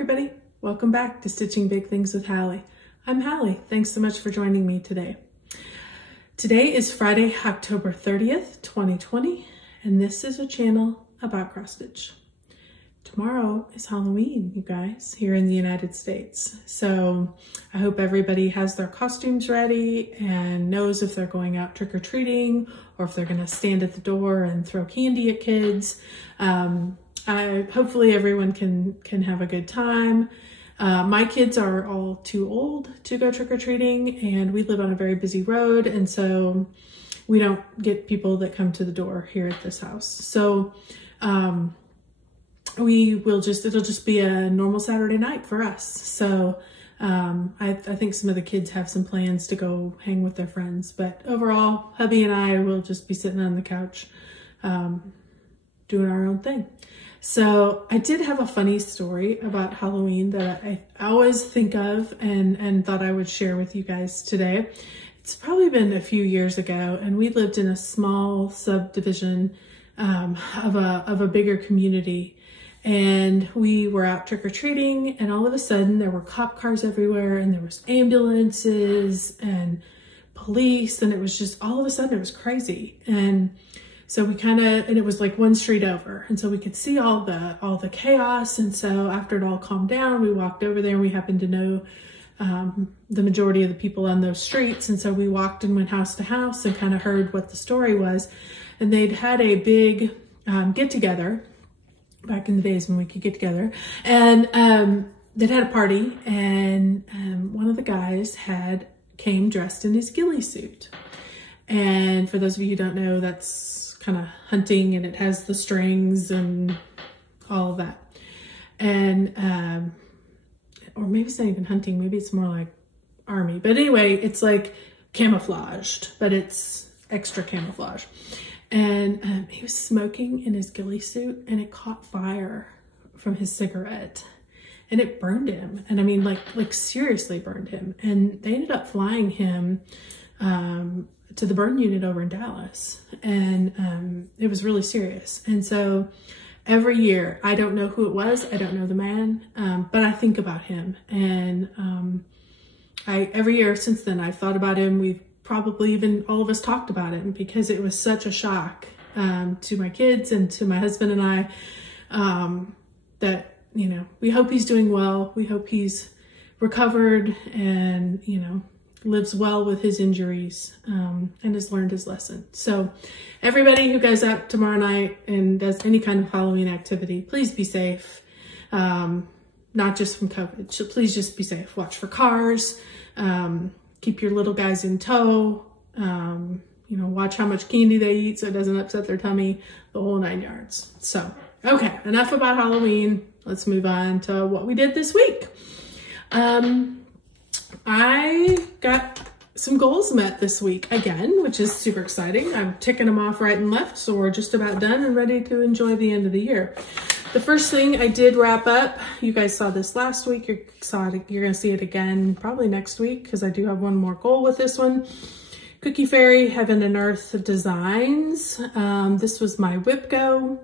everybody, welcome back to Stitching Big Things with Hallie. I'm Hallie. Thanks so much for joining me today. Today is Friday, October 30th, 2020, and this is a channel about cross stitch. Tomorrow is Halloween, you guys, here in the United States. So I hope everybody has their costumes ready and knows if they're going out trick-or-treating or if they're gonna stand at the door and throw candy at kids. Hopefully everyone can have a good time. My kids are all too old to go trick-or-treating, and we live on a very busy road, and so we don't get people that come to the door here at this house. So it'll just be a normal Saturday night for us. So I think some of the kids have some plans to go hang with their friends, but overall, hubby and I will just be sitting on the couch doing our own thing. So I did have a funny story about Halloween that I always think of and thought I would share with you guys today. It's probably been a few years ago, and we lived in a small subdivision of a bigger community, and we were out trick-or-treating, and all of a sudden there were cop cars everywhere, and there was ambulances and police, and it was just all of a sudden it was crazy. And so and it was like one street over, and so we could see all the chaos. And so after it all calmed down, we walked over there, and we happened to know the majority of the people on those streets. And so we walked and went house to house and kind of heard what the story was. And they'd had a big get together back in the days when we could get together, and they'd had a party, and one of the guys came dressed in his ghillie suit. And for those of you who don't know, that's kind of hunting, and it has the strings and all of that. And, or maybe it's not even hunting, maybe it's more like army. But anyway, it's like camouflaged, but it's extra camouflage. And he was smoking in his ghillie suit, and it caught fire from his cigarette, and it burned him. And I mean, like seriously burned him. And they ended up flying him to the burn unit over in Dallas, and it was really serious. And so every year, I don't know who it was, I don't know the man, but I think about him. And every year since then, I've thought about him. We've probably even all of us talked about it, because it was such a shock to my kids and to my husband and I, that, you know, we hope he's doing well. We hope he's recovered and, you know, lives well with his injuries, and has learned his lesson. So everybody who goes out tomorrow night and does any kind of Halloween activity, please be safe. Not just from COVID, so please just be safe. Watch for cars, keep your little guys in tow, you know, watch how much candy they eat so it doesn't upset their tummy, the whole 9 yards. So, okay, enough about Halloween. Let's move on to what we did this week. I got some goals met this week again, which is super exciting. I'm ticking them off right and left, so we're just about done and ready to enjoy the end of the year. The first thing I did wrap up, you guys saw this last week, you're gonna see it again probably next week, because I do have one more goal with this one. Cookie Fairy Heaven and Earth Designs. This was my WhipGo.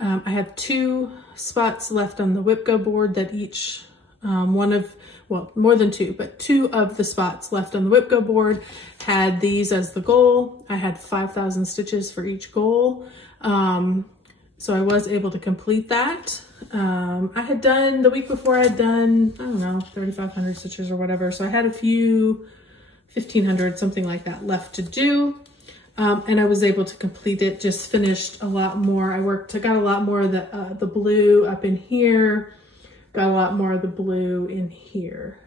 I have 2 spots left on the WhipGo board that each well, more than 2, but 2 of the spots left on the WhipGo board had these as the goal. I had 5,000 stitches for each goal. So I was able to complete that. I had done, the week before I had done, I don't know, 3,500 stitches or whatever. So I had a few, 1,500, something like that left to do. And I was able to complete it, just finished a lot more. I got a lot more of the blue up in here. Got a lot more of the blue in here.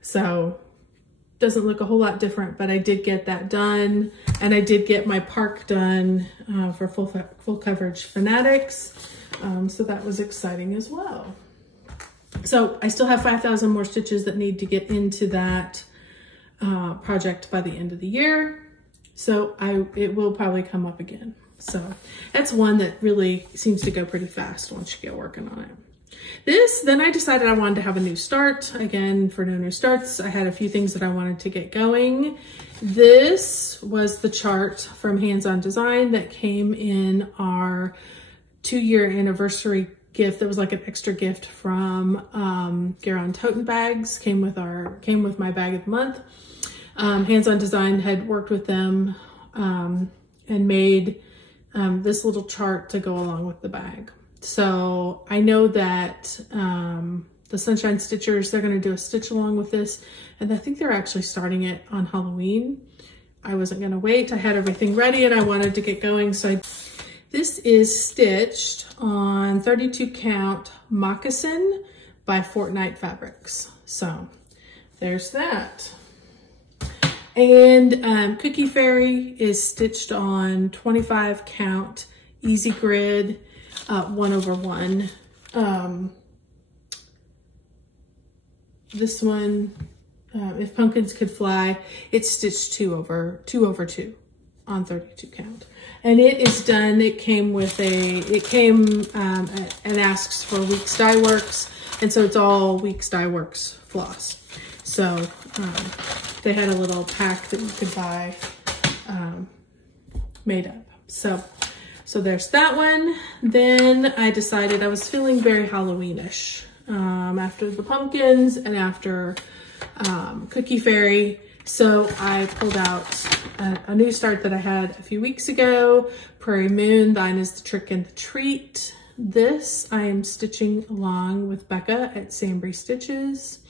So doesn't look a whole lot different, but I did get that done. And I did get my park done for full coverage fanatics. So that was exciting as well. So I still have 5,000 more stitches that need to get into that project by the end of the year. So it will probably come up again. So that's one that really seems to go pretty fast once you get working on it. Then I decided I wanted to have a new start. Again, for no new starts, I had a few things that I wanted to get going. This was the chart from Hands On Design that came in our 2-year anniversary gift that was like an extra gift from Garon Toten Bags. Came with my bag of the month. Hands On Design had worked with them and made this little chart to go along with the bag. So I know that the Sunshine Stitchers, they're going to do a stitch along with this, and I think they're actually starting it on Halloween. I wasn't going to wait. I had everything ready and I wanted to get going. So this is stitched on 32 count moccasin by Fortnite Fabrics. So there's that. And Cookie Fairy is stitched on 25 count easy grid 1/1. This one, If Pumpkins Could Fly, it's stitched 2/2 on 32 count. And it is done. It came with and asks for Weeks Dye Works. And so it's all Weeks Dye Works floss. So they had a little pack that you could buy made up. So there's that one. Then I decided I was feeling very Halloweenish after the pumpkins and after Cookie Fairy. So I pulled out a new start that I had a few weeks ago, Prairie Moon, Thine is the Trick and the Treat. This I am stitching along with Becca at Sambry Stitches.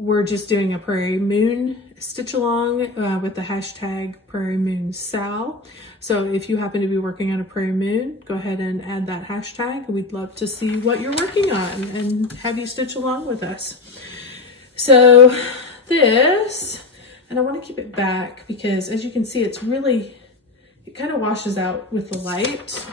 We're just doing a Prairie Moon stitch along with the hashtag Prairie Moon Sal. So if you happen to be working on a Prairie Moon, go ahead and add that hashtag. We'd love to see what you're working on and have you stitch along with us. So this, and I want to keep it back because as you can see, it's really, it kind of washes out with the light.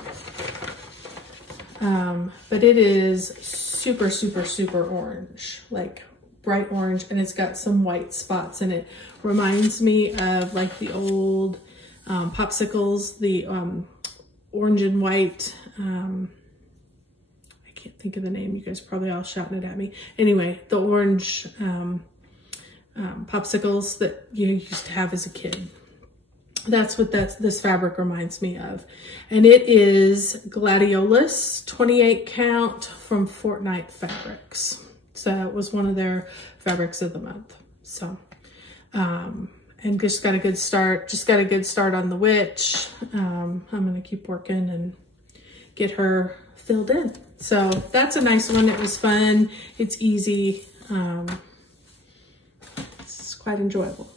But it is super, super, super orange, like bright orange, and it's got some white spots in it. Reminds me of like the old popsicles, the orange and white, I can't think of the name, you guys are probably all shouting it at me. Anyway, the orange popsicles that you used to have as a kid. That's what this fabric reminds me of. And it is Gladiolus 28 count from Fortnite Fabrics. So it was one of their fabrics of the month. So, and just got a good start, on the witch. I'm gonna keep working and get her filled in. So that's a nice one. It was fun. It's easy. It's quite enjoyable.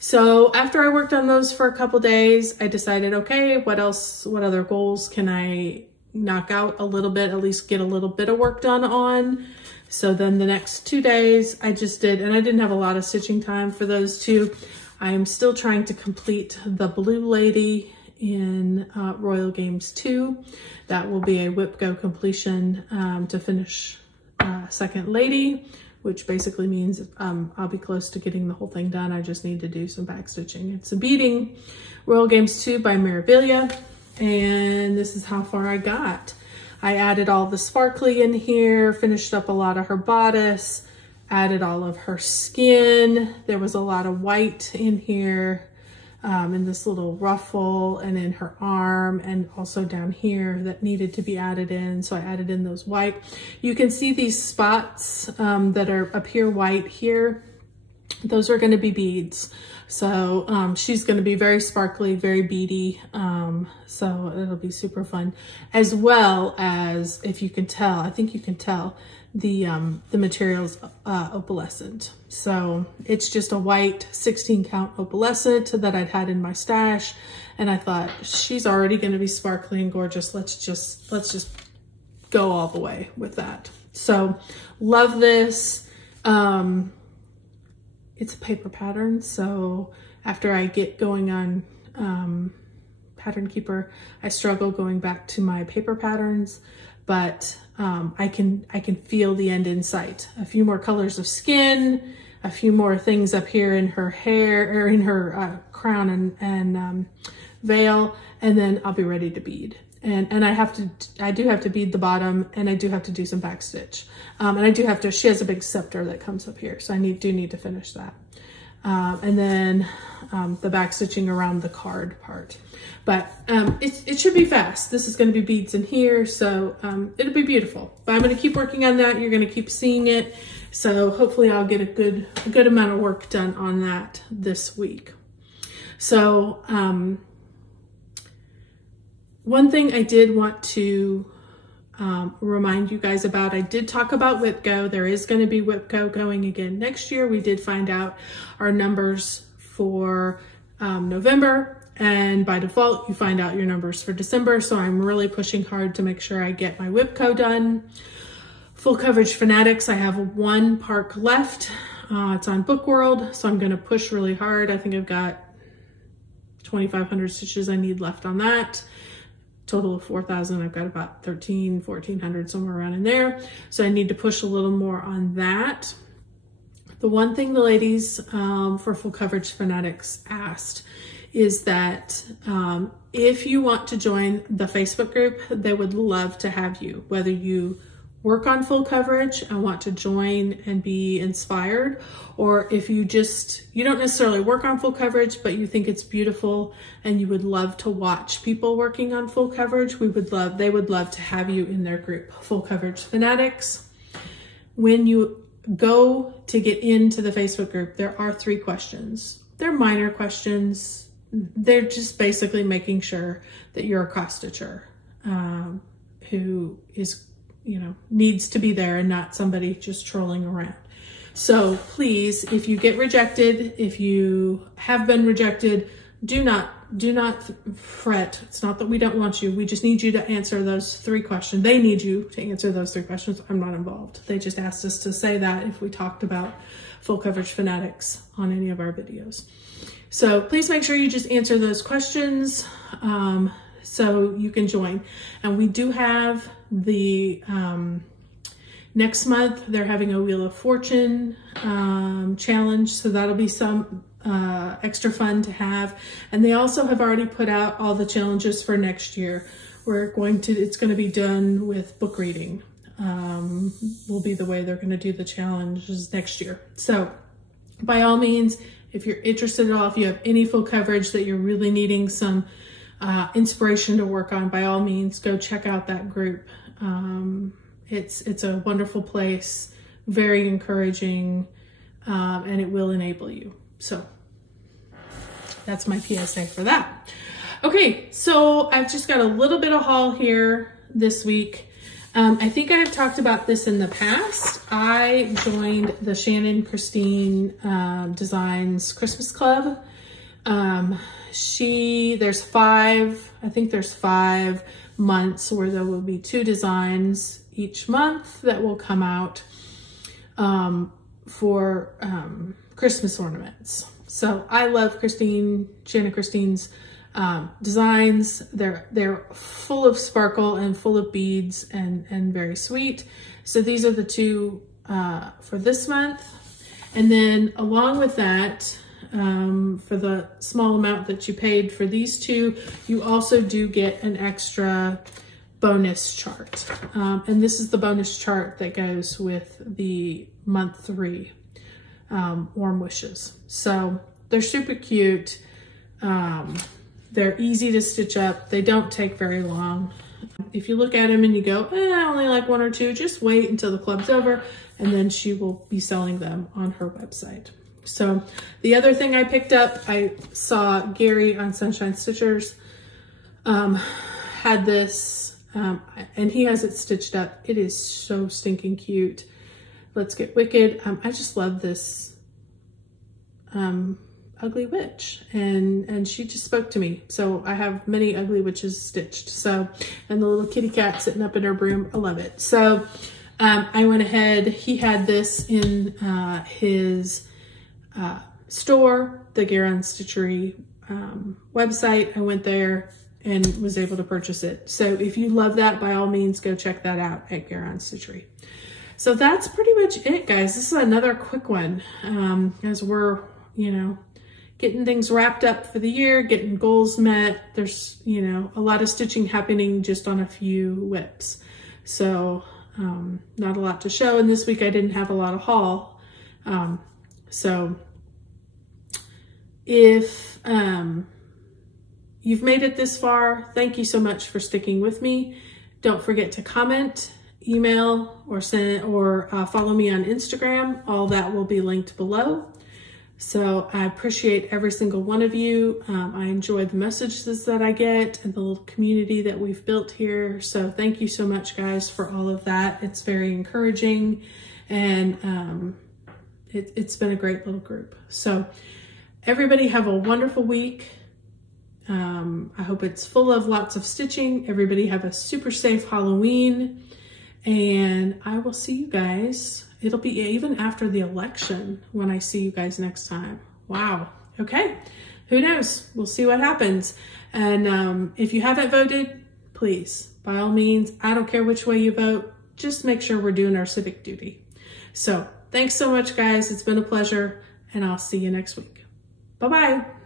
So after I worked on those for a couple days, I decided, okay, what other goals can I knock out a little bit, at least get a little bit of work done on. So then the next 2 days I just did, and I didn't have a lot of stitching time for those two. I am still trying to complete the Blue Lady in Royal Games 2. That will be a whip go completion to finish Second Lady, which basically means I'll be close to getting the whole thing done. I just need to do some back stitching. It's a beading. Royal Games 2 by Mirabilia. And this is how far I got. I added all the sparkly in here, finished up a lot of her bodice, added all of her skin. There was a lot of white in here, in this little ruffle and in her arm, and also down here that needed to be added in. So I added in those white. You can see these spots that are appear white here. Those are going to be beads. So she's going to be very sparkly, very beady. So it'll be super fun, as well as, if you can tell, I think you can tell, the material's opalescent. So it's just a white 16 count opalescent that I'd had in my stash, and I thought she's already going to be sparkly and gorgeous. Let's just go all the way with that. So love this. It's a paper pattern, so after I get going on Pattern Keeper, I struggle going back to my paper patterns, but I can feel the end in sight. A few more colors of skin, a few more things up here in her hair, or in her crown and veil, and then I'll be ready to bead. And I do have to bead the bottom, and I do have to do some back stitch. And I do have to, she has a big scepter that comes up here, so I do need to finish that. and then the back stitching around the card part. But it should be fast. This is going to be beads in here, so it'll be beautiful. But I'm going to keep working on that. You're going to keep seeing it. So hopefully I'll get a good amount of work done on that this week. So one thing I did want to remind you guys about, I did talk about WIPGO. There is going to be WIPGO going again next year. We did find out our numbers for November, and by default you find out your numbers for December. So I'm really pushing hard to make sure I get my WIPGO done. Full Coverage Fanatics, I have one park left. It's on Book World, so I'm going to push really hard. I think I've got 2,500 stitches I need left on that. Total of 4,000. I've got about 1,400 somewhere around in there. So I need to push a little more on that. The one thing the ladies for Full Coverage Fanatics asked is that if you want to join the Facebook group, they would love to have you, whether you work on full coverage and want to join and be inspired, or if you don't necessarily work on full coverage, but you think it's beautiful and you would love to watch people working on full coverage, they would love to have you in their group, Full Coverage Fanatics. When you go to get into the Facebook group, there are 3 questions. They're minor questions. They're just basically making sure that you're a cross stitcher who is, needs to be there and not somebody just trolling around. So please, if you get rejected, if you have been rejected, do not fret. It's not that we don't want you. We just need you to answer those 3 questions. They need you to answer those 3 questions. I'm not involved. They just asked us to say that if we talked about Full Coverage Fanatics on any of our videos. So please make sure you just answer those questions so you can join. And we do have the next month, they're having a Wheel of Fortune challenge. So that'll be some extra fun to have. And they also have already put out all the challenges for next year. It's going to be done with book reading. Will be the way they're going to do the challenges next year. So by all means, if you're interested at all, if you have any full coverage that you're really needing some inspiration to work on, by all means, go check out that group. It's a wonderful place, very encouraging, and it will enable you. So that's my PSA for that. Okay, so I've just got a little bit of haul here this week. I think I've talked about this in the past. I joined the Shannon Christine Designs Christmas Club. There's 5 months where there will be 2 designs each month that will come out for Christmas ornaments. So I love Shannon Christine's designs. They're full of sparkle and full of beads and very sweet. So these are the 2 for this month. And then along with that, for the small amount that you paid for these 2, you also do get an extra bonus chart. And this is the bonus chart that goes with the month 3 Warm Wishes. So they're super cute. They're easy to stitch up. They don't take very long. If you look at them and you go, I only like 1 or 2, just wait until the club's over, and then she will be selling them on her website. So the other thing I picked up, I saw Gary on Sunshine Stitchers had this, and he has it stitched up. It is so stinking cute. Let's Get Wicked. I just love this ugly witch, and she just spoke to me. So I have many ugly witches stitched. So, and the little kitty cat sitting up in her broom, I love it. So I went ahead, he had this in his store, the Garon Stitchery website. I went there and was able to purchase it. So if you love that, by all means, go check that out at Garon Stitchery. So that's pretty much it, guys. This is another quick one as we're, getting things wrapped up for the year, getting goals met. There's, a lot of stitching happening just on a few whips. So not a lot to show. And this week I didn't have a lot of haul. So If you've made it this far, thank you so much for sticking with me. Don't forget to comment, email, or follow me on Instagram. All that will be linked below. So I appreciate every single one of you. I enjoy the messages that I get and the little community that we've built here. So thank you so much, guys, for all of that. It's very encouraging, and it's been a great little group. So everybody have a wonderful week. I hope it's full of lots of stitching. Everybody have a super safe Halloween, and I will see you guys. It'll be even after the election when I see you guys next time. Wow. Okay. Who knows? We'll see what happens. And if you haven't voted, please, by all means, I don't care which way you vote. Just make sure we're doing our civic duty. So thanks so much, guys. It's been a pleasure, and I'll see you next week. Bye-bye.